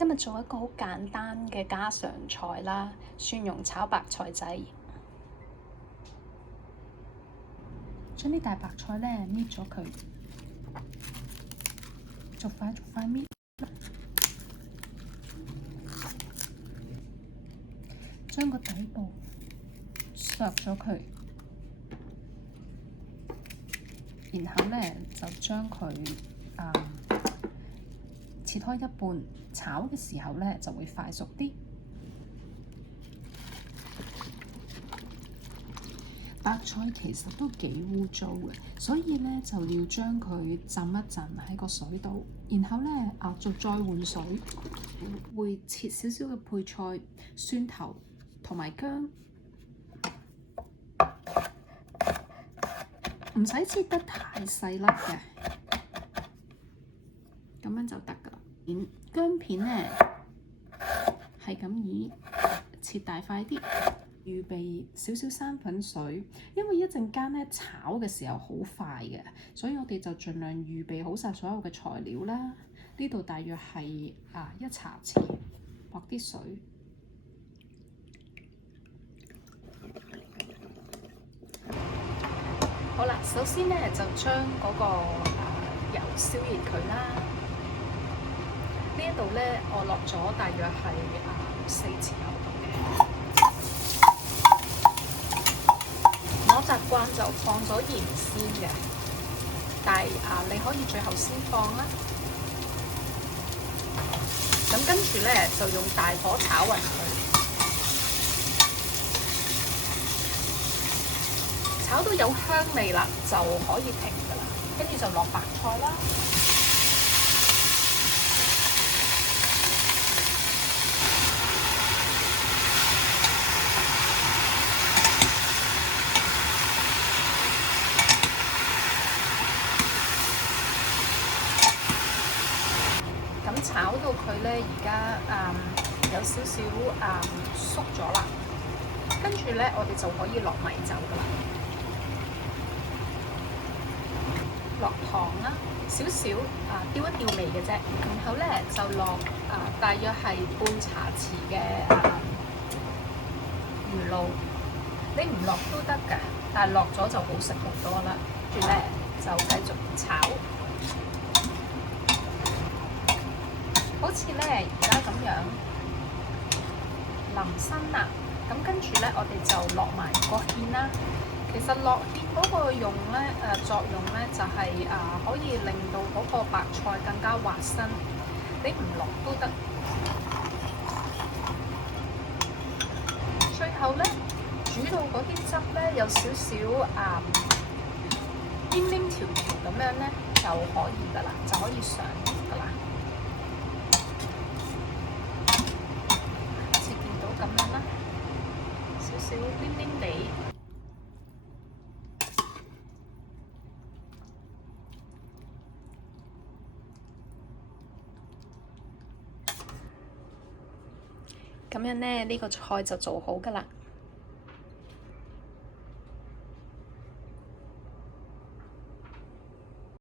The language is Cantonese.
今日做一個好簡單嘅家常菜啦，蒜蓉炒白菜仔。將啲大白菜咧搣咗佢，逐塊搣，將個底部削咗佢，然後咧就將佢切開一半，炒嘅時候咧就會快熟啲。白菜其實都幾污糟嘅，所以咧就要將佢浸一陣喺個水度，然後咧就再換水。會切少少嘅配菜、蒜頭同埋薑，唔使切得太細粒嘅，咁樣就得㗎啦。薑片咧係咁以切大塊啲。預備少少生粉水，因為一陣間咧炒嘅時候好快嘅，所以我哋就盡量預備好晒所有嘅材料啦。呢度大約係1茶匙，落啲水。好啦，首先咧就將嗰個油燒熱佢啦。呢一度咧我落咗大約係4匙油嘅。我習慣就放咗鹽先嘅，但係你可以最後先放啦。咁跟住咧就用大火炒勻佢，炒到有香味啦就可以停㗎啦。跟住就落白菜啦。咁炒到佢咧，而家有少少縮咗啦，跟住咧我哋就可以落米酒噶啦，落糖啦，少少調一調味嘅啫，然後咧就落大約係半茶匙嘅魚露，你唔落都得㗎，但係落咗就好食好多啦。跟住咧就繼續炒。好似咧而家咁樣淋身啦，咁跟住咧我哋就落埋個芡啦。其實落芡嗰個作用咧就係可以令到嗰個白菜更加滑身，你唔落都得。最後咧煮到嗰啲汁咧有少少黏黏條條咁樣咧就可以㗎啦，就可以上碟㗎啦。咁樣啦，少少黏黏地。咁樣咧，呢個菜就做好㗎啦。